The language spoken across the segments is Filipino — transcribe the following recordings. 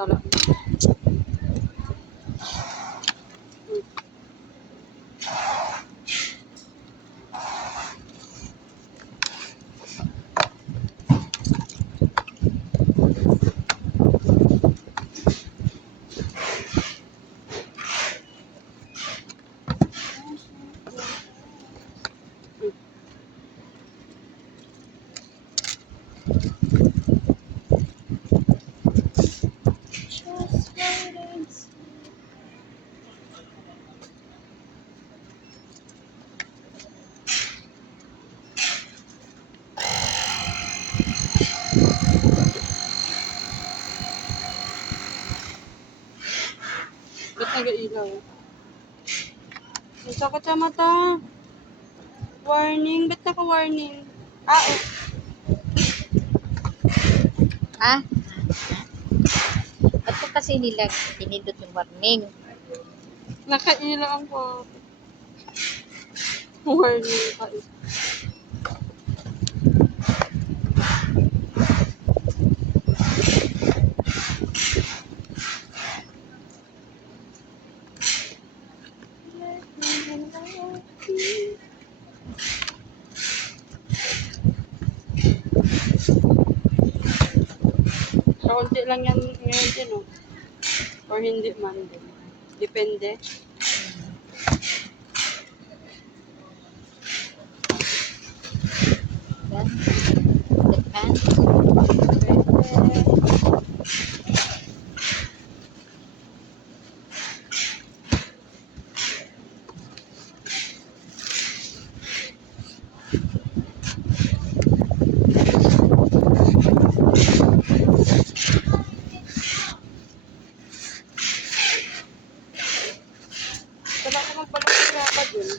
tala. Ba't nag-ailaw? Ang sakit sa mata. Warning. Ba't naka-warning? Oh. Ah? Ba't ko kasi nila pinindot yung warning? Nakailaw po. Warning pa eh. Kaunti lang yan ngayon din, oh. Or hindi man din. Depende. Yan. Depends. Wala ko magbalong dapat yun.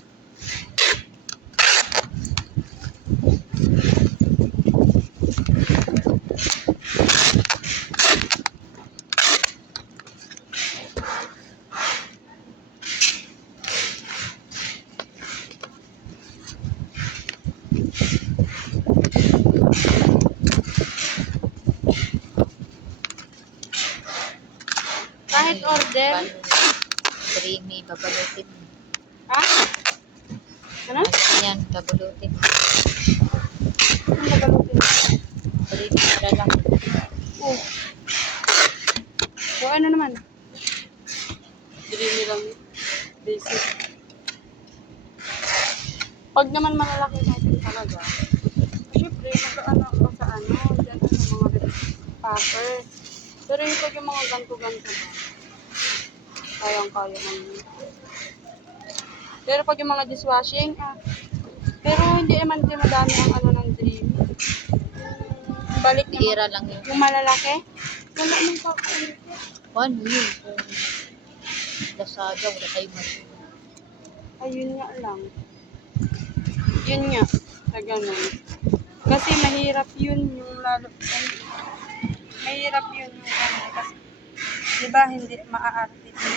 Kahit order. Creamy, babalutin. Ha? Ano? Yan, babalutin. Ano nagalutin? Creamy na lang. Oh. So, ano naman? Dreamy lang. Basic. Pag naman malalaki natin talaga, syempre, mag-ano ako sa ano, dyan sa mga paper. Pero yung pag yung mga ganto-ganto ba, kayang-kaya naman. Pero pag yung mga dishwashing, pero hindi naman din madami ang ano ng dream. Balik naman. Bihira lang yun. Yung malalaki, wala nang papalit. One year. Kung Lazada, wala tayong machine. Ayun nga lang. Yun nga, sa ganun. Kasi mahirap yun yung lalo. Mahirap yun yung ano. Kasi, di ba, hindi maaarte